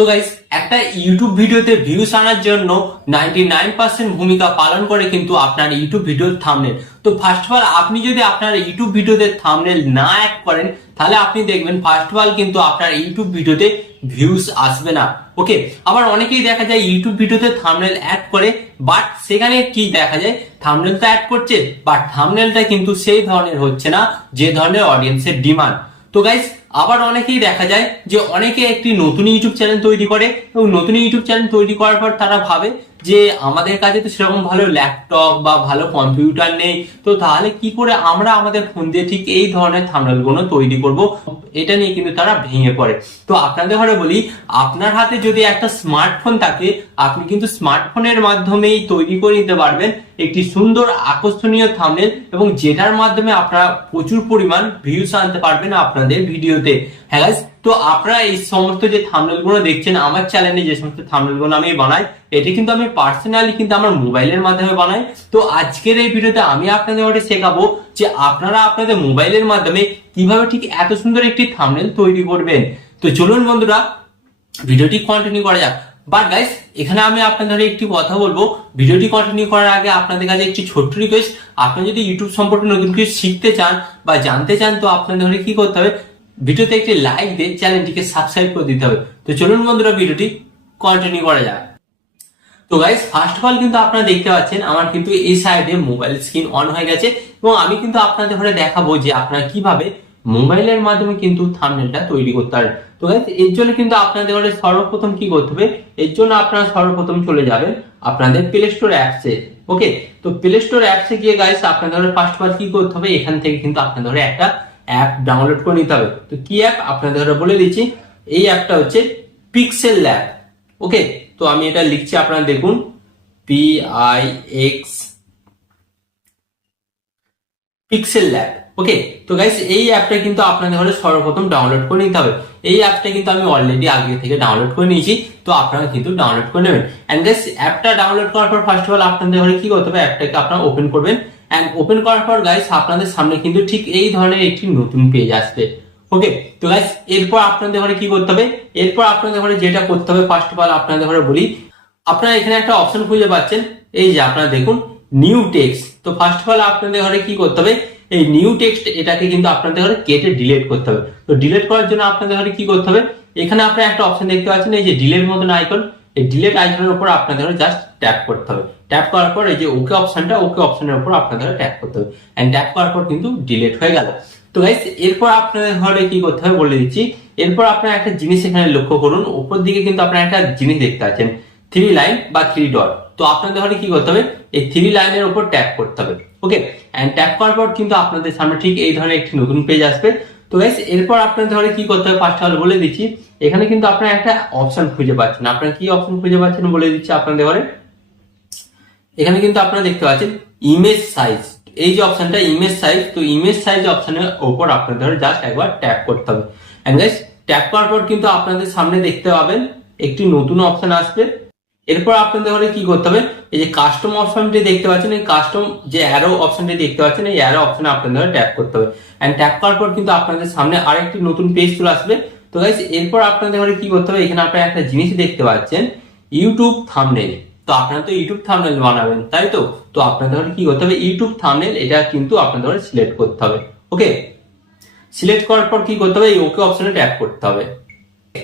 তো গাইস, একটা ইউটিউব ভিডিওতে ভিউজ আনার জন্য 99% ভূমিকা পালন করে কিন্তু আপনার ইউটিউব ভিডিওর থাম্বনেল। তো ফার্স্ট অফ অল আপনি যদি আপনার ইউটিউব ভিডিওতে থাম্বনেল না অ্যাড করেন, তাহলে আপনি দেখবেন ফার্স্ট অফ অল কিন্তু আপনার ইউটিউব ভিডিওতে ভিউজ আসবে না। ওকে, আবার অনেকেই দেখা যায় ইউটিউব ভিডিওতে থাম্বনেল অ্যাড করে, বাট সেখানে কি দেখা যায়, থাম্বনেল তো অ্যাড করছে বাট থাম্বনেলটা কিন্তু সেই ধরনের হচ্ছে না যে ধরনের অডিয়েন্সের ডিমান্ড। তো গাইস, আবার অনেকেই দেখা যায় যে অনেকে একটি নতুন ইউটিউব চ্যানেল তৈরি করে এবং নতুন ইউটিউব চ্যানেল তৈরি করার পর তারা ভাবে যে আমাদের কাছে তো সেরকম ভালো ল্যাপটপ বা ভালো কম্পিউটার নেই, তো তাহলে কি করে আমরা আমাদের ফোন দিয়ে ঠিক এই ধরনের থাম্বনেল গুলো তৈরি করব, এটা নিয়ে কিন্তু তারা ভেঙে পড়ে। তো আপনাদের ঘরে বলি, আপনার হাতে যদি একটা স্মার্টফোন থাকে, আপনি কিন্তু স্মার্টফোনের মাধ্যমেই তৈরি করে নিতে পারবেন একটি সুন্দর আকর্ষণীয় থাম্বনেল, এবং যেটার মাধ্যমে আপনারা প্রচুর পরিমাণ ভিউজ আনতে পারবেন আপনাদের ভিডিওতে। হ্যাঁ গাইস, তো আপনারা এই সমস্ত যে থাম্বনেল গুলো দেখছেন আমার চ্যানেলে, যে সমস্ত থাম্বনেল গুলো আমি বানাই, এটা কিন্তু আমি পার্সোনালি কিন্তু আমার মোবাইলের মাধ্যমে বানাই। তো আজকের এই ভিডিওতে আমি আপনাদের ওটা শেখাবো যে আপনারা আপনাদের মোবাইলের মাধ্যমে কিভাবে ঠিক এত সুন্দর একটি থাম্বনেল তৈরি করবেন। তো চলুন বন্ধুরা, ভিডিওটি কন্টিনিউ করা যাক। বাট গাইস, এখানে আমি আপনাদের একটি কথা বলবো, ভিডিওটি কন্টিনিউ করার আগে আপনাদের কাছে একটি ছোট্ট রিকোয়েস্ট, আপনি যদি ইউটিউব সম্পর্কে নতুন কিছু শিখতে চান বা জানতে চান, তো আপনাদের কি করতে হবে, ভিডিওতে একটি লাইক দিয়ে চ্যানেলটিকে সাবস্ক্রাইব করে দিতে হবে। তো চলুন বন্ধুরা, ভিডিওটি কন্টিনিউ করা যাক। তো গাইস, ফার্স্ট অফ অল কিন্তু আপনারা দেখতে পাচ্ছেন আমার কিন্তু এই সাইডে মোবাইল স্ক্রিন অন হয়ে গেছে, এবং আমি কিন্তু আপনাদের ঘরে দেখাবো যে আপনারা কিভাবে মোবাইলের মাধ্যমে কিন্তু থাম্বনেলটা তৈরি করতে পারেন। তো গাইস, এর জন্য কিন্তু আপনাদের ঘরে সর্বপ্রথম কি করতে হবে, এর জন্য আপনারা সর্বপ্রথম চলে যাবেন আপনাদের প্লে স্টোর অ্যাপসে। ওকে, তো প্লে স্টোর অ্যাপসে গিয়ে গাইস আপনাদের ফার্স্ট অফ অল কি করতে হবে, এখান থেকে কিন্তু আপনাদের একটা অ্যাপ ডাউনলোড করে নিতে হবে। তো কি অ্যাপ আপনাদের বলে দিচ্ছি, এই অ্যাপটা হচ্ছে পিক্সেল ল্যাব। ওকে, তো আমি এটা লিখছি, আপনারা দেখুন, পিক্সেল ল্যাব। ওকে, তো গাইস এই অ্যাপটা কিন্তু আপনাদের হলে সর্বপ্রথম ডাউনলোড করে নিতে হবে। এই অ্যাপটা কিন্তু আমি অলরেডি আগে থেকে ডাউনলোড করে নিয়েছি, তো আপনারা কিন্তু ডাউনলোড করে নেবেন। এন্ড গাইস, অ্যাপটা ডাউনলোড করার পর ফার্স্ট অফ অল আপনাদের হলে কি করতে হবে, অ্যাপটাকে আপনারা ওপেন করবেন। এন্ড ওপেন করার পর গাইস আপনাদের সামনে কিন্তু ঠিক এই ধরনের একটি নতুন পেজ আসবে। ওকে, তো গাইস এরপর আপনাদের ঘরে কি করতে হবে, এরপর আপনাদের ঘরে যেটা করতে হবে, ফার্স্ট অফ অল আপনাদের ঘরে বলি, আপনারা এখানে একটা অপশন খুঁজে পাচ্ছেন, এই যে আপনারা দেখুন নিউ টেক্সট। তো ফার্স্ট অফ অল আপনাদের ঘরে কি করতে হবে, এই নিউ টেক্সট এটাকে কিন্তু আপনাদের ঘরে কেটে ডিলিট করতে হবে। তো ডিলিট করার জন্য আপনাদের ঘরে কি করতে হবে, এখানে আপনারা একটা অপশন দেখতে পাচ্ছেন, এই যে ডিলিট মতন আইকন, এই ডিলিট আইকনের উপর আপনাদের ঘরে জাস্ট ট্যাপ করতে হবে। ট্যাপ করার পর এই যে ওকে অপশনটা, ওকে অপশনের উপর আপনাদের ট্যাপ করতে হবে। এন্ড ট্যাপ করার পর কিন্তু ডিলিট হয়ে গেল। তো গাইস, এরপর আপনাদের ঘরে কি করতে হবে বলে দিচ্ছি। এরপর আপনারা একটা জিনিস এখানে লক্ষ্য করুন, উপর দিকে কিন্তু আপনারা একটা জিনিস দেখতে পাচ্ছেন, 3 লাইন বা 3 ডট। তো আপনাদের ঘরে কি করতে হবে, এই 3 লাইনের উপর ট্যাপ করতে হবে। ওকে, এন্ড ট্যাপ করার পর কিন্তু আপনাদের সামনে ঠিক এই ধরনের একটি নতুন পেজ আসবে। তো গাইস, এরপর আপনাদের ঘরে কি করতে হবে ফার্স্ট অফ অল বলে দিচ্ছি, এখানে কিন্তু আপনারা একটা অপশন খুঁজে পাচ্ছেন। আপনারা কি অপশন খুঁজে পাচ্ছেন বলে দিচ্ছি আপনাদের ঘরে, এখানে কিন্তু আপনারা দেখতে পাচ্ছেন ইমেজ সাইজ, এই যে অপশনটা ইমেজ সাইজ। তো ইমেজ সাইজ অপশনের উপর আপনাদের জাস্ট একবার ট্যাপ করতে হবে। এন্ড গাইস, ট্যাপ করার পর কিন্তু আপনাদের সামনে দেখতে পাবেন একটি নতুন অপশন আসবে। এরপর আপনাদের ঘরে কি করতে হবে, এই যে কাস্টম অপশনটি দেখতে পাচ্ছেন, এই কাস্টম যে অ্যারো অপশনটি দেখতে পাচ্ছেন, এই অ্যারো অপশনে আপনাদের ট্যাপ করতে হবে। এন্ড ট্যাপ করার পর কিন্তু আপনাদের সামনে আরেকটি নতুন পেজ চলে আসবে। তো গাইস, এরপর আপনাদের ঘরে কি করতে হবে, এখানে আপনারা একটা জিনিস দেখতে পাচ্ছেন, ইউটিউব থাম্বনেল। তো আপনারা তো ইউটিউব থাম্বনেল বানাবেন, তাই তো? তো আপনাদের কি করতে হবে, ইউটিউব থাম্বনেল এটা কিন্তু আপনাদের সিলেক্ট করতে হবে। ওকে, সিলেক্ট করার পর কি করতে হবে, এই ওকে অপশনে ট্যাপ করতে হবে।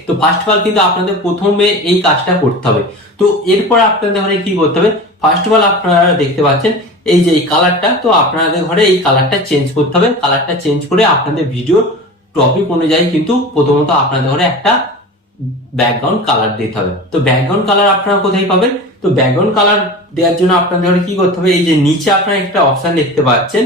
তো ফার্স্ট অফ অল কিন্তু আপনাদের প্রথমে এই কাজটা করতে হবে। তো এরপর আপনাদের ঘরে কি করতে হবে, ফার্স্ট অফ অল আপনারা দেখতে পাচ্ছেন এই যে এই কালারটা, তো আপনাদের ঘরে এই কালারটা চেঞ্জ করতে হবে। কালারটা চেঞ্জ করে আপনাদের ভিডিও টপিক অনুযায়ী কিন্তু প্রথমত আপনাদের ঘরে একটা ব্যাকগ্রাউন্ড কালার দিতে হবে। তো ব্যাকগ্রাউন্ড কালার আপনারা কোথায় পাবেন, তো ব্যাকগ্রাউন্ড কালার দেওয়ার জন্য আপনাদের কি করতে হবে, এই যে নিচে আপনারা একটা অপশন দেখতে পাচ্ছেন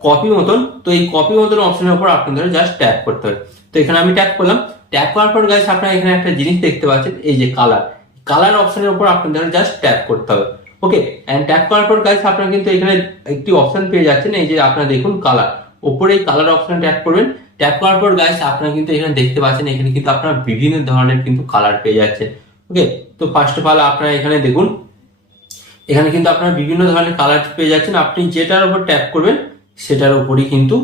কপি মতন, তো এই কপি মতন অপশনের উপর আপনাদের জাস্ট ট্যাপ করতে হবে। তো এখানে আমি ট্যাপ করলাম। ট্যাপ করার পর গাইস আপনারা এখানে একটা জিনিস দেখতে পাচ্ছেন, এই যে কালার, কালার অপশনের উপর আপনাদের জাস্ট ট্যাপ করতে হবে। ওকে, এন্ড ট্যাপ করার পর গাইস আপনারা কিন্তু এখানে একটি অপশন পেয়ে যাচ্ছেন, এই যে আপনারা দেখুন কালার, উপরে এই কালার অপশনে ট্যাপ করবেন। ট্যাপ করার পর গাইস আপনারা কিন্তু এখানে দেখতে পাচ্ছেন, এখানে কিন্তু আপনারা বিভিন্ন ধরনের কিন্তু কালার পেয়ে যাচ্ছে। ওকে, তো ফার্স্ট অফ অল আপনারা এখানে দেখুন, এখানে কিন্তু আপনারা বিভিন্ন ধরনের কালার পেয়ে যাচ্ছেন। আপনি যেটার উপর ট্যাপ করবেন সেটার উপরই কিন্তু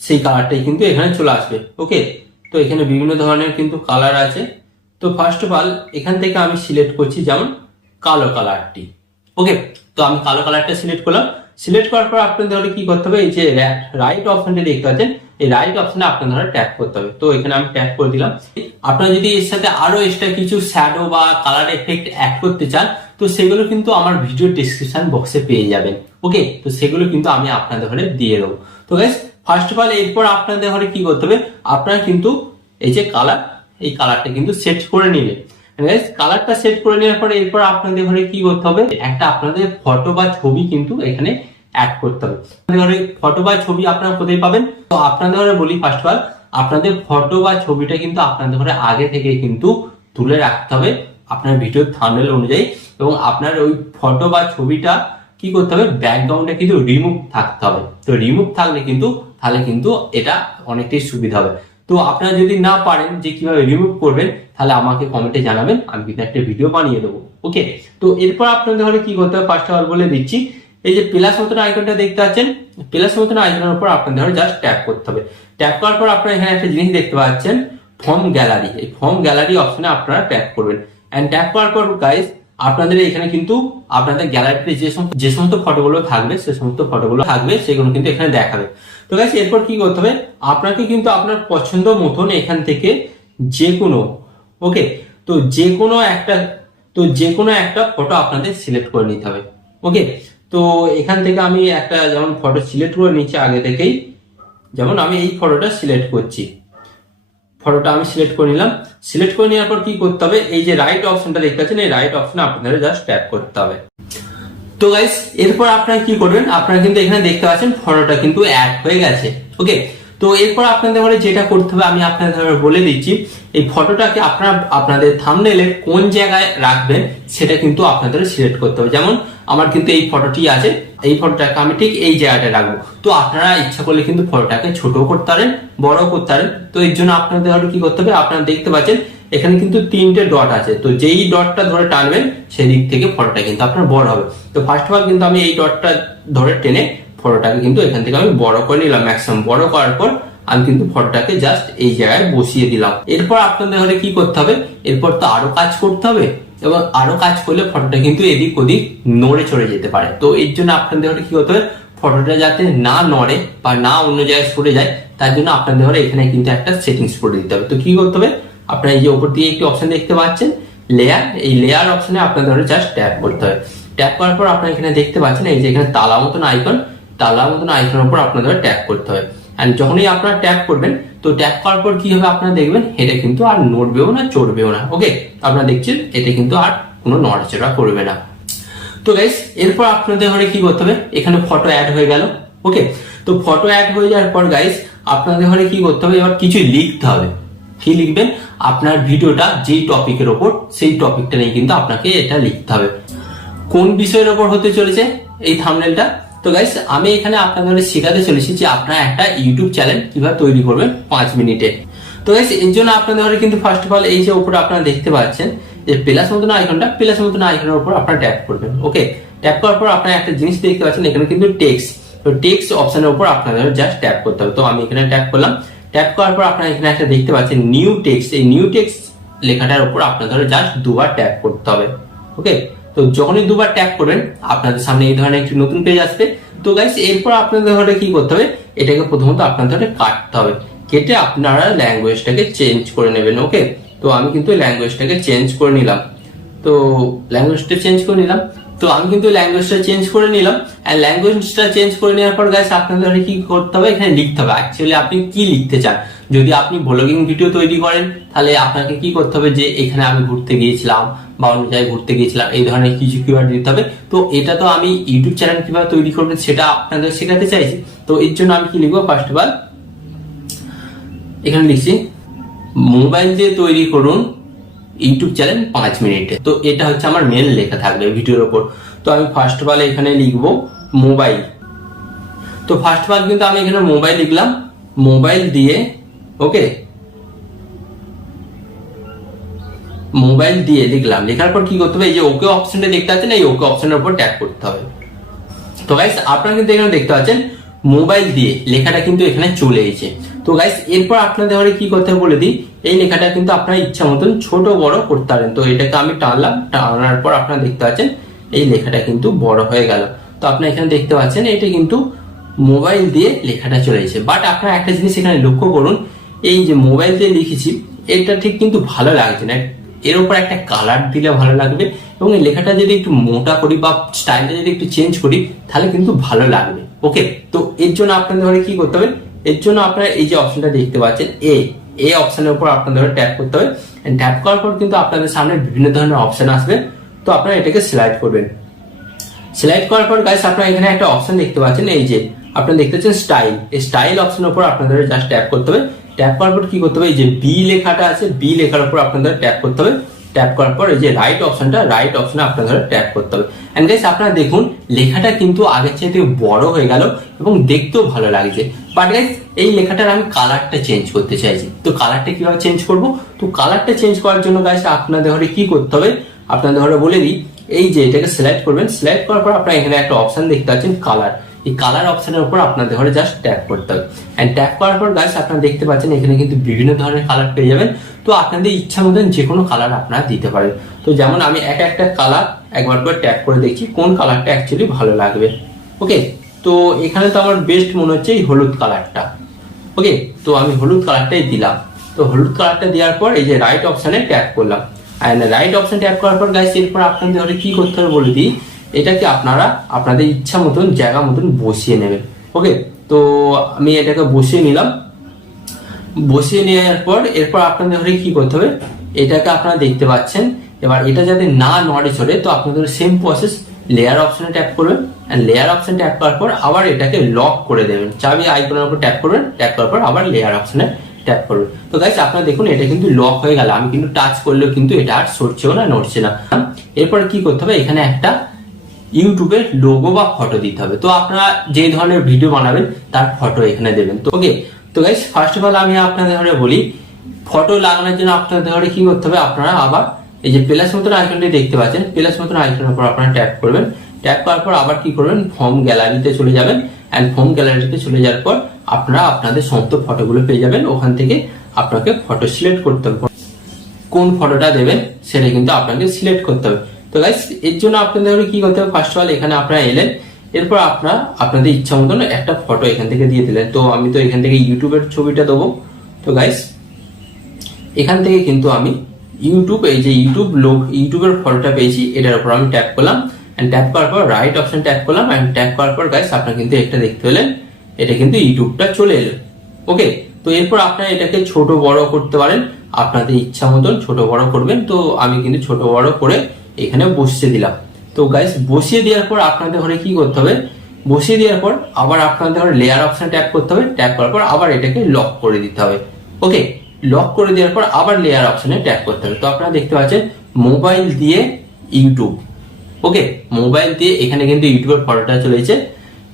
সেই কালারটাই কিন্তু এখানে চলে আসবে। ওকে, তো এখানে বিভিন্ন ধরনের কিন্তু কালার আছে। তো ফার্স্ট অফ অল এখান থেকে আমি সিলেক্ট করছি যেমন কালো কালারটি। ওকে, তো আমি কালো কালারটা সিলেক্ট করলাম। সিলেক্ট করার পর আপনাদের কি করতে হবে, এই যে রাইট অপশনটা দেখতে পাচ্ছেন, এই রাইট অপশনে আপনাদের ট্যাপ করতে হবে। তো এখানে আমি ট্যাপ করে দিলাম। আপনারা যদি এর সাথে আরো এক্সট্রা কিছু শ্যাডো বা কালার এফেক্ট অ্যাড করতে চান, তো সেগুলো কিন্তু আমার ভিডিও ডিসক্রিপশন বক্সে পেয়ে যাবেন। ওকে, তো সেগুলো কিন্তু আমি আপনাদের ঘরে দিয়ে দেবো। তো গাইস ফার্স্ট অফ অল এরপর আপনাদের ঘরে কি করতে হবে, আপনারা কিন্তু এই যে কালার, এই কালারটা কিন্তু সেট করে নিলেন। কালারটা সেট করে নেওয়ার পরে এরপর আপনাদের ঘরে কি করতে হবে, একটা আপনাদের ফটো বা ছবি কিন্তু এখানে অ্যাড করতে হবে। আপনাদের ঘরে ফটো বা ছবি আপনারা কোথায় পাবেন, তো আপনাদের ঘরে বলি ফার্স্ট অফ অল আপনাদের ফটো বা ছবিটা কিন্তু আপনাদের ঘরে আগে থেকে কিন্তু তুলে রাখতে হবে আপনার ভিডিওর থাম্বনেল অনুযায়ী, এবং আপনার ওই ফটো বা ছবিটা কি করতে হবে, ব্যাকগ্রাউন্ডে কিন্তু রিমুভ থাকতে হবে। তো রিমুভ থাকলে কিন্তু তাহলে কিন্তু এটা অনেকটাই সুবিধা হবে। তো আপনারা যদি না পারেন যে কিভাবে রিমুভ করবেন, তাহলে আমাকে কমেন্টে জানাবেন, আমি কিন্তু একটা ভিডিও বানিয়ে দেবো। ওকে, তো এরপর আপনাদের ঘরে কি করতে হবে ফার্স্ট অফ অল বলে দিচ্ছি। এই যে প্লাস মতন আইকনটা দেখতে পাচ্ছেন, প্লাস মতন আইকনের উপর আপনাদের ঘরে জাস্ট ট্যাপ করতে হবে। ট্যাপ করার পর আপনারা এখানে একটা জিনিস দেখতে পাচ্ছেন, ফর্ম গ্যালারি। এই ফর্ম গ্যালারি অপশনে আপনারা ট্যাপ করবেন। এন্ড ট্যাপ করার পর গাইস আপনাদের এখানে কিন্তু আপনাদের গ্যালারিতে যে সমস্ত ফটোগুলো থাকবে, সে সমস্ত ফটোগুলো থাকবে সেগুলো কিন্তু এখানে দেখাবে। তো গাইস এরপর কি করতে হবে, আপনাকে কিন্তু আপনার পছন্দ মতন এখান থেকে যে কোনো, ওকে, তো যে কোনো একটা ফটো আপনাদের সিলেক্ট করে নিতে হবে। ওকে, তো এখান থেকে আমি একটা যেমন ফটো সিলেক্ট করে নিচ্ছি আগে থেকেই, যেমন আমি এই ফটোটা সিলেক্ট করছি, ফটোটা আমি সিলেক্ট করে নিলাম। সিলেক্ট করে নেওয়ার পর কি করতে হবে, এই যে রাইট অপশনটা দেখতে পাচ্ছেন, এই রাইট অপশনে আপনাদের জাস্ট ট্যাপ করতে হবে। তো গাইস এরপর আপনারা কি করবেন, আপনারা কিন্তু এখানে দেখতে পাচ্ছেন ফটোটা কিন্তু অ্যাড হয়ে গেছে। ওকে, তো এরপর আপনাদের ঘরে যেটা করতে হবে আমি আপনাদের বলে দিচ্ছি, এই ফটোটাকে আপনারা আপনাদের থাম্বনেলের কোন জায়গায় রাখবেন সেটা কিন্তু আপনাদের সিলেক্ট করতে হবে। যেমন আমার কিন্তু এই ফটোটি আছে, এই ফটোটাকে আমি ঠিক এই জায়গাটা রাখবো। তো আপনারা ইচ্ছা করলে কিন্তু ফটোটাকে ছোট করতে পারেন, বড় করতে পারেন। তো এর জন্য আপনাদের ঘরে কি করতে হবে, আপনারা দেখতে পাচ্ছেন এখানে কিন্তু 3টে ডট আছে। তো যেই ডটটা ধরে টানবেন সেই দিক থেকে ফটোটা কিন্তু আপনার বড় হবে। তো ফার্স্ট অফ অল কিন্তু আমি এই ডটটা ধরে টেনে ফটোটাকে কিন্তু এখান থেকে আমি বড় করে নিলাম। ম্যাক্সিমাম বড় করার পর আমি কিন্তু ফটোটাকে জাস্ট এই জায়গায় বসিয়ে দিলাম। এরপর আপনাদের ঘরে কি করতে হবে, এরপর তো আরো কাজ করতে হবে, এবং আরো কাজ করলে ফটোটা কিন্তু এদিক ওদিক নড়ে চড়ে যেতে পারে। তো এর জন্য আপনাদের ঘরে কি করতে হবে, ফটোটা যাতে না নড়ে বা না অন্য জায়গায় সরে যায়, তার জন্য আপনাদের ঘরে এখানে কিন্তু একটা সেটিংস করে দিতে হবে। তো কি করতে হবে, আপনারা এই যে উপর দিয়ে একটি অপশন দেখতে পাচ্ছেন লেয়ার, এই লেয়ার অপশনে আপনাদের ঘরে জাস্ট ট্যাপ করতে হবে। ট্যাপ করার পর আপনারা এখানে দেখতে পাচ্ছেন এই যে এখানে তালা মতন আইকন, তালা মতন আইকনের উপর আপনাদের ট্যাপ করতে হবে। এন্ড যখনই আপনারা ট্যাপ করবেন, তো ট্যাপ করার পর কি হবে, আপনারা দেখবেন এটা কিন্তু আর নড়বেও না চড়বেও না। ওকে, আপনারা দেখছেন এটা কিন্তু আর কোনো নড়াচড়া করবে না। তো গাইস এরপর আপনাদের ঘরে কি করতে হবে, এখানে ফটো অ্যাড হয়ে গেল। ওকে, তো ফটো অ্যাড হয়ে যাওয়ার পর গাইস আপনাদের ঘরে কি করতে হবে, এবার কিছু লিখতে হবে। কি লিখবেন, আপনার ভিডিওটা যেই টপিকের ওপর, সেই টপিকটা নিয়ে কিন্তু আপনাকে এটা লিখতে হবে। কোন বিষয়ের ওপর হতে চলেছে এই থাম্বনেলটা, তো গাইস আমি এখানে আপনাদের শেখাতে চলেছি যে আপনারা একটা ইউটিউব চ্যানেল কিভাবে তৈরি করবেন 5 মিনিটে। তো গাইস এর জন্য আপনাদের ঘরে কিন্তু ফার্স্ট অফ অল এই যে উপরে আপনারা দেখতে পাচ্ছেন যে প্লাস মতন আইকনটা, প্লাস মতন আইকনের উপর আপনারা ট্যাপ করবেন। ওকে, ট্যাপ করার পর আপনারা একটা জিনিস দেখতে পাচ্ছেন এখানে কিন্তু টেক্সট, তো টেক্সট অপশনের উপর আপনাদের জাস্ট ট্যাপ করতে হবে। তো আমি এখানে ট্যাপ করলাম। ট্যাপ করার পর আপনারা এখানে একটা দেখতে পাচ্ছেন নিউ টেক্সট, এই নিউ টেক্সট লেখাটার উপর আপনাদের জাস্ট দুবার ট্যাপ করতে হবে। ওকে, তো যখনই দুবার ট্যাপ করবেন আপনাদের সামনে এই ধরনের একটি নতুন পেজ আসবে। তো গাইস এরপর আপনাদের ঘরে কি করতে হবে, এটাকে প্রথমত আপনাদের কাটতে হবে, কেটে আপনারা ল্যাঙ্গুয়েজটাকে চেঞ্জ করে নেবেন। ওকে, তো আমি কিন্তু ল্যাঙ্গুয়েজটাকে চেঞ্জ করে নিলাম। তো ল্যাঙ্গুয়েজটা চেঞ্জ করে নিলাম, তো আমি কিন্তু ল্যাঙ্গুয়েজটা চেঞ্জ করে নিলাম। আর ল্যাঙ্গুয়েজটা চেঞ্জ করে নেওয়ার পর গাইস আপনাদের কি করতে হবে, এখানে লিখতে হবে অ্যাকচুয়ালি আপনি কি লিখতে চান। যদি আপনি ব্লগিং ভিডিও তৈরি করেন তাহলে আপনাকে কি করতে হবে, যে এখানে আমি ঘুরতে গিয়েছিলাম বা অন্য জায়গায় ঘুরতে গিয়েছিলাম, এই ধরনের কিছু কিওয়ার্ড দিতে হবে। তো এটা তো আমি ইউটিউব চ্যানেল কিভাবে তৈরি করবেন সেটা আপনাদের শেখাতে চাইছি। তো এর জন্য আমি কি লিখবো, ফার্স্ট অফ অল এখানে লিখছি মোবাইল দিয়ে তৈরি করুন ইউটিউব চ্যানেল 5 মিনিটে। তো এটা হচ্ছে আমার মেন লেখা থাকবে ভিডিওর উপর। তো আমি ফার্স্ট অফ অল এখানে লিখবো মোবাইল। তো ফার্স্ট অফ অল কিন্তু আমি এখানে মোবাইল লিখলাম, মোবাইল দিয়ে, ওকে, মোবাইল দিয়ে লিখলাম। লেখার পর কি করতে হবে, এই যে ওকে অপশনটা দেখতে পাচ্ছেন, এই ওকে অপশনের উপর ট্যাপ করতে হবে। তো গাইস আপনারা কিন্তু এখানে দেখতে পাচ্ছেন মোবাইল দিয়ে লেখাটা কিন্তু এখানে চলে এসেছে। তো গাইস এরপর আপনাদের ঘরে কি করতে হবে বলে দিই, এই লেখাটা কিন্তু আপনার ইচ্ছা মতন ছোট বড় করতে পারেন। তো এটাকে আমি টানলাম, টানার পর আপনারা দেখতে পাচ্ছেন এই লেখাটা কিন্তু বড় হয়ে গেল। তো আপনারা এখানে দেখতে পাচ্ছেন এটা কিন্তু মোবাইল দিয়ে লেখাটা চলে এসেছে। বাট আপনারা একটা জিনিস এখানে লক্ষ্য করুন, এই যে মোবাইল দিয়ে লিখেছি এটা ঠিক কিন্তু ভালো লাগছে না, এর উপর একটা কালার দিলে ভালো লাগবে, এবং এই লেখাটা যদি একটু মোটা করি বা স্টাইলটা যদি একটু চেঞ্জ করি তাহলে কিন্তু ভালো লাগবে। ওকে, তো এর জন্য আপনাদের ঘরে কি করতে হবে, এর জন্য আপনারা এই যে অপশনটা দেখতে পাচ্ছেন এই অপশনের উপর আপনাদের ট্যাপ করতে হবে। ট্যাপ করার পর কিন্তু আপনাদের সামনে বিভিন্ন ধরনের অপশন আসবে। তো আপনারা এটাকে সিলেক্ট করবেন। সিলেক্ট করার পর গাইস আপনারা এখানে একটা অপশন দেখতে পাচ্ছেন, এই যে আপনারা দেখতে পাচ্ছেন স্টাইল, এই স্টাইল অপশনের উপর আপনাদের জাস্ট ট্যাপ করতে হবে। ট্যাপ করার পর কি করতে হবে, এই যে বি লেখাটা আছে বি লেখার উপর আপনাদের ট্যাপ করতে হবে। ট্যাপ করার পর এই যে রাইট অপশনে আপনাদের ট্যাপ করতে হবে। এন্ড গাইস আপনারা দেখুন লেখাটা কিন্তু আগের চাইতে বড় হয়ে গেল এবং দেখতেও ভালো লাগছে। বাট গাইস এই লেখাটার আমি কালারটা চেঞ্জ করতে চাইছি। তো কালারটা কিভাবে চেঞ্জ করব, তো কালারটা চেঞ্জ করার জন্য গাইস আপনাদের ঘরে কি করতে হবে, আপনাদের ঘরে বলে দিই, এই যে এটাকে সিলেক্ট করবেন। সিলেক্ট করার পর আপনারা এখানে একটা অপশন দেখতে পাচ্ছেন কালার, এই কালার অপশনের উপর আপনাদের ঘরে জাস্ট ট্যাপ করতে হবে। এন্ড ট্যাপ করার পর গাইস আপনারা দেখতে পাচ্ছেন এখানে কিন্তু বিভিন্ন ধরনের কালার পেয়ে যাবেন। তো আপনাদের ইচ্ছা মতন যে কোনো কালার আপনারা দিতে পারেন। তো যেমন আমি একটা কালার একবার করে ট্যাপ করে দেখছি কোন কালারটা অ্যাকচুয়ালি ভালো লাগবে। ওকে, তো এখানে তো আমার বেস্ট মনে হচ্ছে এই হলুদ কালারটা। ওকে, তো আমি হলুদ কালারটাই দিলাম। তো হলুদ কালারটা দেওয়ার পর এই যে রাইট অপশনে ট্যাপ করলাম। এন্ড রাইট অপশন ট্যাপ করার পর গাইস এরপর আপনাদের ঘরে কি করতে হবে বলে দিই, এটাকে আপনারা আপনাদের ইচ্ছা মতন জায়গা মতন বসিয়ে নেবেন। ওকে, তো আমি এটাকে বসিয়ে নিলাম। বসিয়ে নেওয়ার পর এরপর আপনাদের ঘরে কি করতে হবে, এটাকে আপনারা দেখতে পাচ্ছেন। এবার এটা যাতে না নড়ে চড়ে, তো আপনাদের সেম প্রসেস, লেয়ার অপশনে ট্যাপ করবেন। এন্ড লেয়ার অপশন ট্যাপ করার পর আবার এটাকে লক করে দেবেন, চাবি আইকনের উপর ট্যাপ করবেন। ট্যাপ করার পর আবার লেয়ার অপশনে ট্যাপ করবেন। তো গাইস আপনারা দেখুন এটা কিন্তু লক হয়ে গেল, আমি কিন্তু টাচ করলেও কিন্তু এটা আর সরছেও না, নড়ছে না। এরপর কি করতে হবে, এখানে একটা ইউটিউবের লোগো বা ফটো দিতে হবে। তো আপনারা যে ধরনের ভিডিও বানাবেন তার ফটো এখানে দেবেন। তো ওকে, তো গাইস ফার্স্ট অফ অল আমি আপনাদের ঘরে বলি, ফটো লাগানোর জন্য আপনাদের ঘরে কি করতে হবে, আপনারা আবার এই যে প্লাস মতন আইকনটি দেখতে পাচ্ছেন, প্লাস মতন আইকনের উপর আপনারা ট্যাপ করবেন। ট্যাপ করার পর আবার কি করবেন, ফর্ম গ্যালারিতে চলে যাবেন। এন্ড ফর্ম গ্যালারিতে চলে যাওয়ার পর আপনারা আপনাদের সমস্ত ফটোগুলো পেয়ে যাবেন। ওখান থেকে আপনাকে ফটো সিলেক্ট করতে হবে, কোন ফটোটা দেবেন সেটা কিন্তু আপনাকে সিলেক্ট করতে হবে। তো গাইস এর জন্য আপনাদের কি করতে হবে, ফার্স্ট অফ অল এখানে আপনারা এলেন। এরপর আপনারা আপনাদের ইচ্ছা মতন একটা ফটো এখান থেকে দিয়ে দিলেন। তো আমি তো এখান থেকে ইউটিউবের ছবিটা দেবো। তো গাইস এখান থেকে কিন্তু আমি ইউটিউব, এই যে ইউটিউবের ফটোটা পেয়েছি, এটার উপর আমি ট্যাপ করলাম। এন্ড ট্যাপ করার পর রাইট অপশন ট্যাপ করলাম। এন্ড ট্যাপ করার পর গাইস আপনারা কিন্তু এটা দেখতে পেলেন, এটা কিন্তু ইউটিউবটা চলে এলো। ওকে, তো এরপর আপনারা এটাকে ছোট বড় করতে পারেন, আপনাদের ইচ্ছা মতন ছোট বড় করবেন। তো আমি কিন্তু ছোট বড় করে এখানে বসিয়ে দিলাম। তো গাইস বসিয়ে দেওয়ার পর আপনাদের ঘরে কি করতে হবে, বসিয়ে দেওয়ার পর আবার আপনাদের ঘরে লেয়ার অপশন ট্যাপ করতে হবে। ট্যাপ করার পর আবার এটাকে লক করে দিতে হবে। ওকে, লক করে দেওয়ার পর আবার লেয়ার অপশনে ট্যাপ করতে হবে। তো আপনারা দেখতে পাচ্ছেন মোবাইল দিয়ে ইউটিউব। ওকে, মোবাইল দিয়ে এখানে কিন্তু ইউটিউবের ফটোটা চলে এসেছে।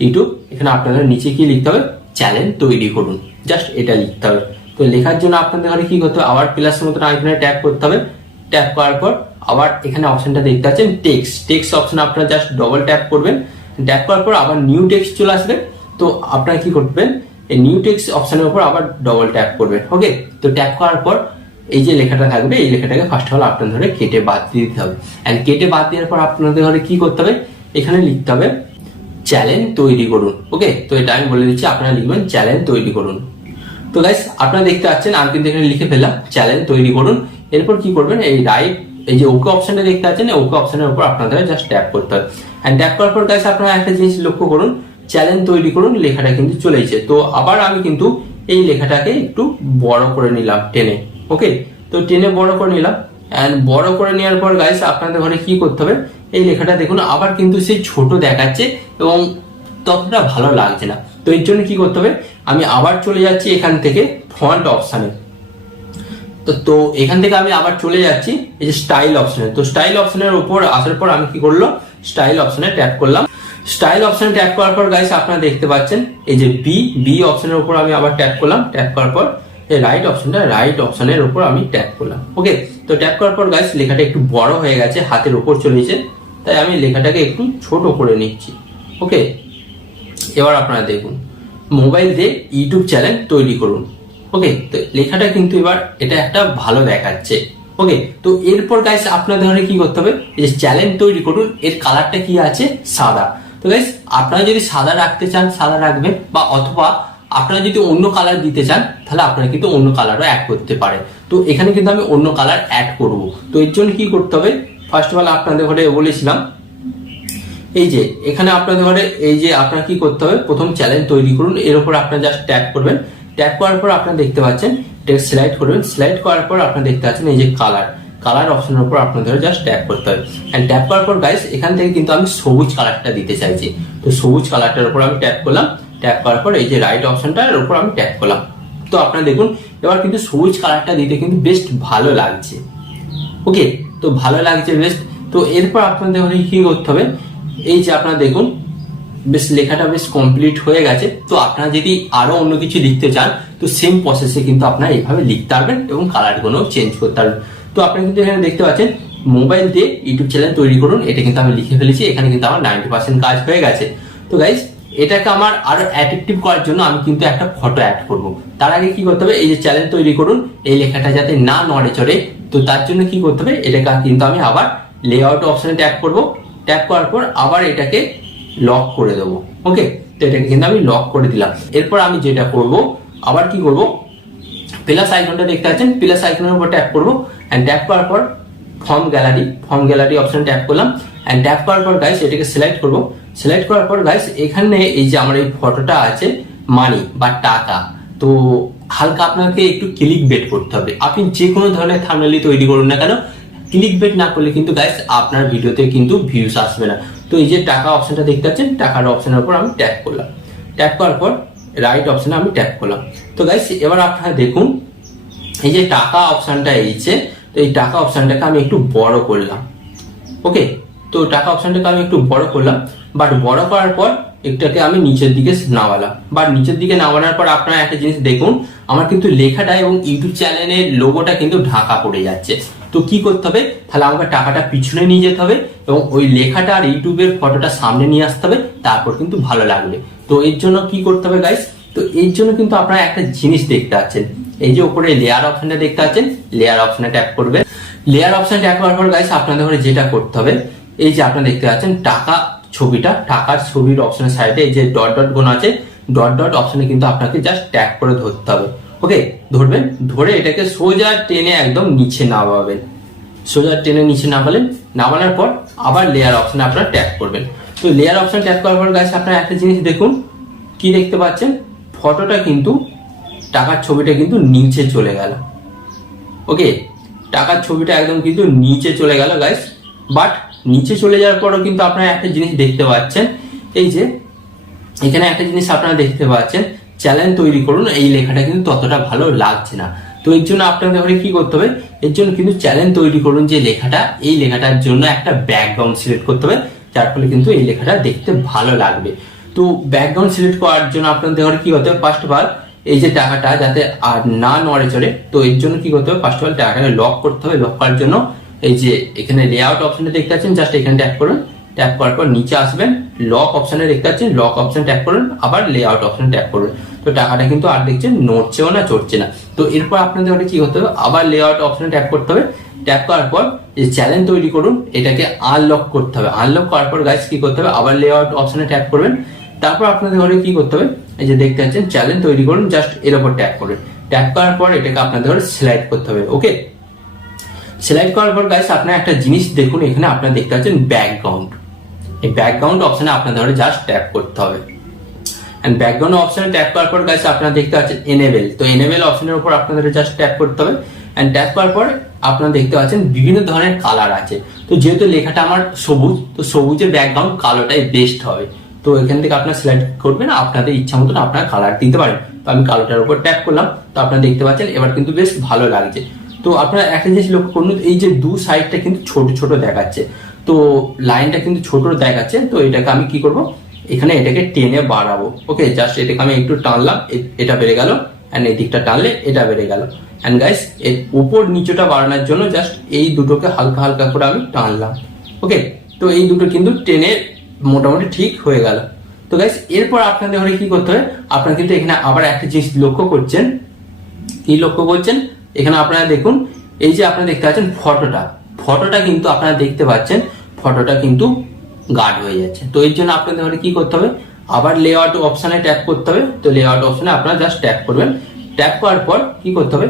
ইউটিউব এখানে আপনাদের নিচে কি লিখতে হবে, চ্যানেল তৈরি করুন, জাস্ট এটা লিখতে হবে। তো লেখার জন্য আপনাদের ঘরে কি করতে হবে, আবার প্লাস মতন আইকনে ট্যাপ করতে হবে। ট্যাপ করার পর আবার এখানে অপশনটা দেখতে পাচ্ছেন টেক্সট অপশন, আপনারা জাস্ট ডবল ট্যাপ করবেন। ট্যাপ করার পর আবার নিউ টেক্সট চলে আসবে। তো আপনারা কি করবেন, এই নিউ টেক্সট অপশনের উপর আবার ডবল ট্যাপ করবেন। ওকে, তো ট্যাপ করার পর এই যে লেখাটা থাকবে, এই লেখাটাকে ফার্স্ট অফ অল আপনাদের ঘরে কেটে বাদ দিয়ে দিতে হবে। এন্ড কেটে বাদ দেওয়ার পর আপনাদের ঘরে কি করতে হবে, এখানে লিখতে হবে চ্যানেল তৈরি করুন। ওকে, তো এটা আমি বলে দিচ্ছি, আপনারা লিখবেন চ্যানেল তৈরি করুন। তো গাইস আপনারা দেখতে পাচ্ছেন আমি কিন্তু এখানে লিখে ফেললাম চ্যানেল তৈরি করুন। এরপর কি করবেন, এই যে ওকে অপশনটা দেখতে পাচ্ছেন, ওকে অপশনের উপর আপনাদের জাস্ট ট্যাপ করতে হবে। এন্ড ট্যাপ করার পর গাইস আপনারা একটা জিনিস লক্ষ্য করুন, চ্যানেল তৈরি করুন লেখাটা কিন্তু চলে এসেছে। তো আবার আমি কিন্তু এই লেখাটাকে একটু বড় করে নিলাম টেনে। ওকে, তো টেনে বড় করে নিলাম। এন্ড বড় করে নেওয়ার পর গাইস আপনাদের ঘরে কি করতে হবে, এই লেখাটা দেখুন আবার কিন্তু সেই ছোট দেখাচ্ছে এবং ততটা ভালো লাগছে না। তো এর জন্য কি করতে হবে, আমি আবার চলে যাচ্ছি এখান থেকে ফন্ট অপশনে। তো এখান থেকে আমি আবার চলে যাচ্ছি এই যে স্টাইল অপশনে। তো স্টাইল অপশনের উপর আসার পর আমি কি করলো, স্টাইল অপশনে ট্যাপ করলাম। স্টাইল অপশনে ট্যাপ করার পর গাইস আপনারা দেখতে পাচ্ছেন এই যে বি অপশনের উপর আমি আবার ট্যাপ করলাম। ট্যাপ করার পর এই রাইট অপশনের উপর আমি ট্যাপ করলাম। ওকে, তো ট্যাপ করার পর গাইস লেখাটা একটু বড় হয়ে গেছে, হাতের উপর চলে এসেছে, তাই আমি লেখাটাকে একটু ছোট করে নিচ্ছি। ওকে, এবার আপনারা দেখুন মোবাইল দিয়ে ইউটিউব চ্যানেল তৈরি করুন। ওকে, তো লেখাটা কিন্তু এবার এটা একটা ভালো দেখাচ্ছে। ওকে, তো এরপর গাইস আপনাদের ধরে কি করতে হবে, এই যে চ্যালেঞ্জ তৈরি করুন, এর কালারটা কি আছে, সাদা। তো গাইস আপনারা যদি সাদা রাখতে চান সাদা রাখবেন, বা অথবা আপনারা যদি অন্য কালার দিতে চান তাহলে আপনারা কিন্তু অন্য কালারও অ্যাড করতে পারে। তো এখানে কিন্তু আমি অন্য কালার অ্যাড করব। তো এর জন্য কি করতে হবে, ফার্স্ট অফ অল আপনাদের ঘরে বলেছিলাম এই যে এখানে আপনাদের ঘরে এই যে আপনারা কি করতে হবে, প্রথম চ্যালেঞ্জ তৈরি করুন, এর উপর আপনারা জাস্ট ট্যাপ করবেন। ট্যাপ করার পর আপনারা দেখতে পাচ্ছেন টেক্সট স্লাইড করবেন। স্লাইড করার পর আপনারা দেখতে পাচ্ছেন এই যে কালার অপশনের উপর আপনাদের জাস্ট ট্যাপ করতে হবে। এন্ড ট্যাপ করার পর গাইস এখান থেকে কিন্তু আমি সবুজ কালারটা দিতে চাইছি। তো সবুজ কালারটার উপর আমি ট্যাপ করলাম। ট্যাপ করার পর এই যে রাইট অপশনটার উপর আমি ট্যাপ করলাম। তো আপনারা দেখুন এবার কিন্তু সবুজ কালারটা দিতে কিন্তু বেশ ভালো লাগছে। ওকে, তো ভালো লাগছে বেশ। তো এরপর আপনাদের কি করতে হবে, এই যে আপনারা দেখুন বেশ লেখাটা বেশ কমপ্লিট হয়ে গেছে। তো আপনারা যদি আরো অন্য কিছু লিখতে চান তো সেম প্রসেসে কিন্তু আপনারা এইভাবে লিখতে পারবেন এবং কালারগুলো চেঞ্জ করতে পারবেন। তো আপনারা কিন্তু এখানে দেখতে পাচ্ছেন মোবাইল দিয়ে ইউটিউব চ্যানেল তৈরি করুন, এটা কিন্তু আমি লিখে ফেলেছি। এখানে কিন্তু আমার 90% কাজ হয়ে গেছে। তো গাইস এটাকে আমার আরো অ্যাট্রাকটিভ করার জন্য আমি কিন্তু একটা ফটো অ্যাড করব। তার আগে কি করতে হবে, এই যে চ্যানেল তৈরি করুন, এই লেখাটা যাতে না নড়ে চড়ে, তো তার জন্য কি করতে হবে, এটাকে কিন্তু আমি আবার লেআউট অপশনে ট্যাপ করব। ট্যাপ করার পর আবার এটাকে লক করে দেবো। ওকে, তো এটাকে কিন্তু আমি লক করে দিলাম। এরপর আমি যেটা করব, আবার কি করব, প্লাস আইকনটা দেখতে পাচ্ছেন, প্লাস আইকনের উপর ট্যাপ করব। এন্ড ট্যাপ করার পর ফর্ম গ্যালারি অপশন ট্যাপ করলাম। এন্ড ট্যাপ করার পর গাইস এটাকে সিলেক্ট করব। সিলেক্ট করার পর গাইস এখানে এই যে আমার এই ফটোটা আছে মানি বা টাকা, তো হালকা আপনাকে একটু ক্লিক বেট করতে হবে। আপনি যে কোনো ধরনের থাম্বনেল তৈরি করুন না কেন, ক্লিক বেট না করলে কিন্তু গাইস আপনার ভিডিওতে কিন্তু ভিউজ আসবে না। তো এই যে টাকা অপশনটা দেখতে পাচ্ছেন, টাকার অপশনের উপর আমি ট্যাপ করলাম। ট্যাপ করার পর রাইট অপশনে আমি ট্যাপ করলাম। তো গাইস এবার আপনারা দেখুন এই যে টাকা অপশনটা এইছে, তো এই টাকা অপশনটাকে আমি একটু বড় করলাম। ওকে, তো টাকা অপশনটাকে আমি একটু বড় করলাম, বাট বড় করার পর এটাকে আমি নিচের দিকে নামালাম। বাট নিচের দিকে নামানোর পর আপনারা একটা জিনিস দেখুন, আমার কিন্তু লেখাটা এবং ইউটিউব চ্যানেলের লোগোটা কিন্তু ঢাকা পড়ে যাচ্ছে। তো কি করতে হবে, তাহলে আমাকে টাকাটা পিছনে নিয়ে যেতে হবে এবং ওই লেখাটা আর ইউটিউবের ফটোটা সামনে নিয়ে আসতে হবে, তারপর কিন্তু ভালো লাগবে। তো এর জন্য কি করতে হবে গাইস, তো এর জন্য কিন্তু আপনারা একটা জিনিস দেখতে পাচ্ছেন, এই যে উপরে লেয়ার অপশনটা দেখতে পাচ্ছেন, লেয়ার অপশনে ট্যাপ করবে। লেয়ার অপশন ট্যাপ করার পর গাইস আপনাদের যেটা করতে হবে, এই যে আপনারা দেখতে পাচ্ছেন টাকা ছবিটা, টাকার ছবির অপশনের সাইডে এই যে ডট ডট গুণ আছে, ডট ডট অপশনে কিন্তু আপনাকে জাস্ট ট্যাপ করে ধরতে হবে। ওকে, ধরবেন, ধরে এটাকে সোজা টেনে একদম নিচে নামাবেন। সোজা টেনে নিচে নামানোর পর আবার লেয়ার অপশনে আপনারা ট্যাপ করবেন। তো লেয়ার অপশন ট্যাপ করার পর গাইস আপনারা একটা জিনিস দেখুন, কি দেখতে পাচ্ছেন, ফটোটা কিন্তু টাকার ছবিটা কিন্তু নিচে চলে গেল। ওকে, টাকার ছবিটা একদম কিন্তু নিচে চলে গেল গাইস। বাট নিচে চলে যাওয়ার পরও কিন্তু আপনারা একটা জিনিস দেখতে পাচ্ছেন, এই যে এখানে একটা জিনিস আপনারা দেখতে পাচ্ছেন, চ্যালেঞ্জ তৈরি করুন, এই লেখাটা কিন্তু ততটা ভালো লাগছে না। তো এর জন্য আপনাদের কি করতে হবে, এর জন্য কিন্তু চ্যালেঞ্জ তৈরি করুন যে লেখাটা, এই লেখাটার জন্য একটা ব্যাকগ্রাউন্ড সিলেক্ট করতে হবে, যার ফলে কিন্তু এই লেখাটা দেখতে ভালো লাগবে। তো ব্যাকগ্রাউন্ড সিলেক্ট করার জন্য আপনাদের কি করতে হবে, ফার্স্ট অফ অল এই যে টাকাটা যাতে আর না নড়ে চড়ে, তো এর জন্য কি করতে হবে, ফার্স্ট অফ অল টাকাটাকে লক করতে হবে। লক করার জন্য এই যে এখানে লেআউট অপশনটা দেখতে পাচ্ছেন, জাস্ট এখানে ট্যাপ করুন। ট্যাপ করার পর নিচে আসবেন, লক অপশনে দেখতে পাচ্ছেন, লক অপশন ট্যাপ করুন, আবার লেআউট অপশন ট্যাপ করুন। তো টাকাটা কিন্তু আর দেখছেন নড়ছেও না চড়ছে না। তো এরপর আপনাদের কি করতে হবে, আবার লেআউট অপশনে ট্যাপ করতে হবে। ট্যাপ করার পর যে চ্যালেঞ্জ তৈরি করুন, এটাকে আনলক করতে হবে। আনলক করার পর গাইস কি করতে হবে, আবার লেআউট অপশনে ট্যাপ করবেন। তারপর আপনাদের ঘরে কি করতে হবে, এই যে দেখতে পাচ্ছেন চ্যালেঞ্জ তৈরি করুন, জাস্ট এর উপর ট্যাপ করবেন। ট্যাপ করার পর এটাকে আপনাদের ঘরে সিলেক্ট করতে হবে। ওকে, সিলেক্ট করার পর গাইস আপনারা একটা জিনিস দেখুন, এখানে আপনারা দেখতে পাচ্ছেন ব্যাকগ্রাউন্ড, এই ব্যাকগ্রাউন্ড অপশনে আপনাদের ঘরে জাস্ট ট্যাপ করতে হবে। এন্ড ব্যাকগ্রাউন্ড অপশনে ট্যাপ করার পর গাইস আপনারা দেখতে পাচ্ছেন এনেবেল, তো এনেবেল অপশনের উপর আপনাদের জাস্ট ট্যাপ করতে হবে। এন্ড ট্যাপ করার পর আপনারা দেখতে পাচ্ছেন বিভিন্ন ধরনের কালার আছে। তো যেহেতু লেখাটা আমার সবুজ, তো সবুজের ব্যাকগ্রাউন্ড কালোটাই বেস্ট হবে। তো এখান থেকে আপনারা সিলেক্ট করবেন, আপনাদের ইচ্ছা মতন আপনারা কালার দিতে পারেন। তো আমি কালোটার উপর ট্যাপ করলাম, তো আপনারা দেখতে পাচ্ছেন এবার কিন্তু বেশ ভালো লাগছে। তো আপনারা একটা জিনিস লক্ষ্য করুন, এই যে দু সাইডটা কিন্তু ছোট ছোট দেখাচ্ছে, তো লাইনটা কিন্তু ছোট দেখাচ্ছে। তো এটাকে আমি কি করব, এখানে এটাকে টেনে বাড়াবো। ওকে, জাস্ট এটাকে আমি একটু টানলাম, এটা বেড়ে গেল, এন্ড এই দিকটা টানলে এটা বেড়ে গেল। এন্ড গাইস এর উপর নিচেটা বাড়ানোর জন্য জাস্ট এই দুটোকে হালকা হালকা করে আমি টানলাম। ওকে, তো এই দুটো কিন্তু টেনে মোটামুটি ঠিক হয়ে গেল। তো গাইস এরপর আপনাদের ঘরে কি করতে হবে, আপনারা কিন্তু এখানে আবার একটা জিনিস লক্ষ্য করছেন, কি লক্ষ্য করছেন, এখানে আপনারা দেখুন এই যে আপনারা দেখতে পাচ্ছেন ফটোটা কিন্তু আপনারা দেখতে পাচ্ছেন ফটোটা কিন্তু গার্ড হয়ে যাচ্ছে। তো এর জন্য আপনাদের কি করতে হবে, আবার লেআউট অপশনে ট্যাপ করতে হবে। তো লেআউট অপশনে আপনারা জাস্ট ট্যাপ করবেন। ট্যাপ করার পর কি করতে হবে,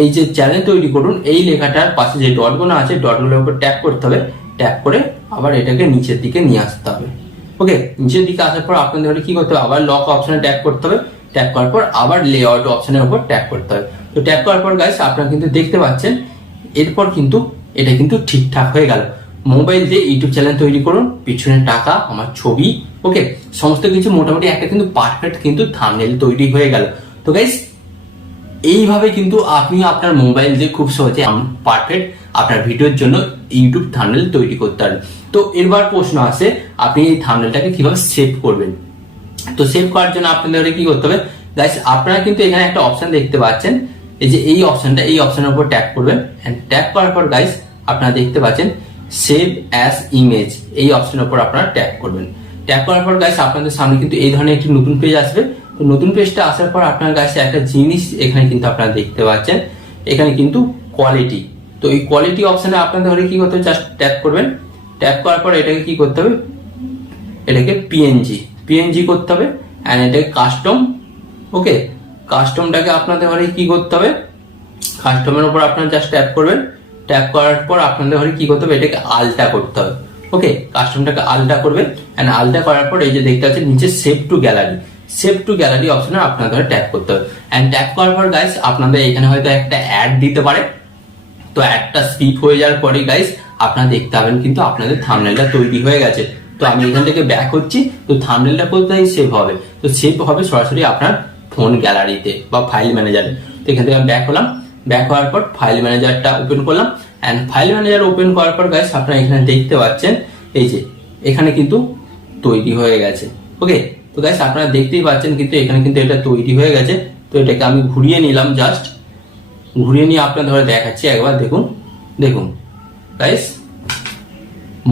এই যে চ্যানেল তৈরি করুন এই লেখাটার পাশে যে ডটগুলো আছে ডটগুলোর উপর ট্যাপ করতে হবে। ট্যাপ করে আবার এটাকে নিচের দিকে নিয়ে আসতে হবে। ওকে, নিচের দিকে আসার পর আপনাদের কি করতে হবে, আবার লক অপশনে ট্যাপ করতে হবে। ট্যাপ করার পর আবার লেআউট অপশনের উপর ট্যাপ করতে হবে। তো ট্যাপ করার পর গাইস আপনারা কিন্তু দেখতে পাচ্ছেন এরপর কিন্তু এটা কিন্তু ঠিকঠাক হয়ে গেল। মোবাইল দিয়ে ইউটিউব চ্যানেল তৈরি করুন, পিছনে টাকা, আমার ছবি, ওকে, সমস্ত কিছু মোটামুটি একটা কিন্তু পারফেক্ট কিন্তু থাম্বনেল তৈরি হয়ে গেল। তো গাইস এইভাবে কিন্তু আপনি আপনার মোবাইল দিয়ে খুব সহজে পারফেক্ট আপনার ভিডিওর জন্য ইউটিউব থাম্বনেল তৈরি করতে পারেন। তো এবার প্রশ্ন আসে আপনি এই থাম্বনেলটাকে কিভাবে সেভ করবেন। তো সেভ করার জন্য আপনাদের কি করতে হবে গাইস, আপনারা কিন্তু এখানে একটা অপশন দেখতে পাচ্ছেন, এই যে এই অপশনটা, এই অপশনের উপর ট্যাপ করবেন। এন্ড ট্যাপ করার পর গাইস আপনারা দেখতে পাচ্ছেন সেভ অ্যাজ ইমেজ, এই অপশনের উপর আপনারা ট্যাপ করবেন। ট্যাপ করার পর গাইস আপনাদের সামনে কিন্তু এই ধরনের একটি নতুন পেজ আসবে। তো নতুন পেজটা আসার পর আপনার কাছে একটা জিনিস এখানে কিন্তু আপনারা দেখতে পাচ্ছেন, এখানে কিন্তু কোয়ালিটি। তো এই কোয়ালিটি অপশনে আপনাদের কি করতে হবে, জাস্ট ট্যাপ করবেন। ট্যাপ করার পর এটাকে কি করতে হবে, এটাকে পিএনজি করতে হবে। এন্ড এটাকে কাস্টম, ওকে, কাস্টমটাকে আপনাদের কি করতে হবে, কাস্টমের উপর আপনারা জাস্ট ট্যাপ করবেন। ট্যাপ করার পর আপনাদের কি করতে হবে, এটাকে আলটা করতে হবে। ওকে, কাস্টমটাকে আলটা করবেন। এন্ড আলটা করার পর এই যে দেখতে পাচ্ছেন নিচে সেভ টু গ্যালারি অপশনে আপনাদের ট্যাপ করতে হবে। এন্ড ট্যাপ করার পর গাইস আপনাদের এখানে হয়তো একটা অ্যাড দিতে পারে। তো অ্যাডটা স্কিপ হয়ে যাওয়ার পরে গাইস আপনারা দেখতে পাবেন কিন্তু আপনাদের থাম্বনেলটা তৈরি হয়ে গেছে। তো আমি এখান থেকে ব্যাক হচ্ছি। তো থাম্বনেলটা কোথায় সেভ হবে, তো সেভ হবে সরাসরি আপনার ফোন গ্যালারিতে বা ফাইল ম্যানেজারে। তো এখান থেকে আমি ব্যাক হলাম। ব্যাক হওয়ার পর ফাইল ম্যানেজারটা ওপেন করলাম। এন্ড ফাইল ম্যানেজার ওপেন করার পর গাইস আপনারা এখানে দেখতে পাচ্ছেন এই যে এখানে কিন্তু তৈরি হয়ে গেছে। ওকে, তো গাইস আপনারা দেখতেই পাচ্ছেন কিন্তু এখানে কিন্তু এটা তৈরি হয়ে গেছে। তো এটাকে আমি ঘুরিয়ে নিলাম, জাস্ট ঘুরিয়ে নিয়ে আপনাদের দেখাচ্ছি একবার। দেখুন গাইস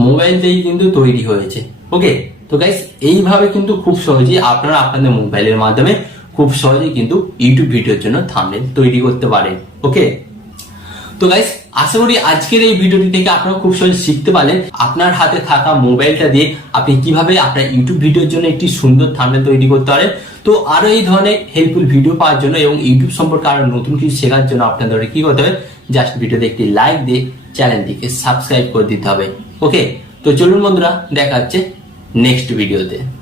মোবাইল দিয়েই কিন্তু তৈরি হয়েছে। ওকে, তো গাইস এইভাবে কিন্তু খুব সহজেই আপনারা আপনাদের মোবাইলের মাধ্যমে খুব সহজেই কিন্তু ইউটিউব ভিডিওর জন্য থাম্বনেল তৈরি করতে পারেন। ওকে, তো গাইস আশা করি আজকের এই ভিডিওটি থেকে আপনারা খুব সহজে শিখতে পারলেন আপনার হাতে থাকা মোবাইলটা দিয়ে আপনি কিভাবে আপনার ইউটিউব ভিডিওর জন্য একটি সুন্দর থাম্বনেল তৈরি করতে পারেন। তো আরো এই ধরনের হেল্পফুল ভিডিও পাওয়ার জন্য এবং ইউটিউব সম্পর্কে আরো নতুন কিছু শেখার জন্য আপনাদের কি করতে হবে, জাস্ট ভিডিওতে একটি লাইক দিয়ে চ্যানেলটিকে সাবস্ক্রাইব করে দিতে হবে। ওকে, তো চলুন বন্ধুরা, দেখা হচ্ছে নেক্সট ভিডিওতে।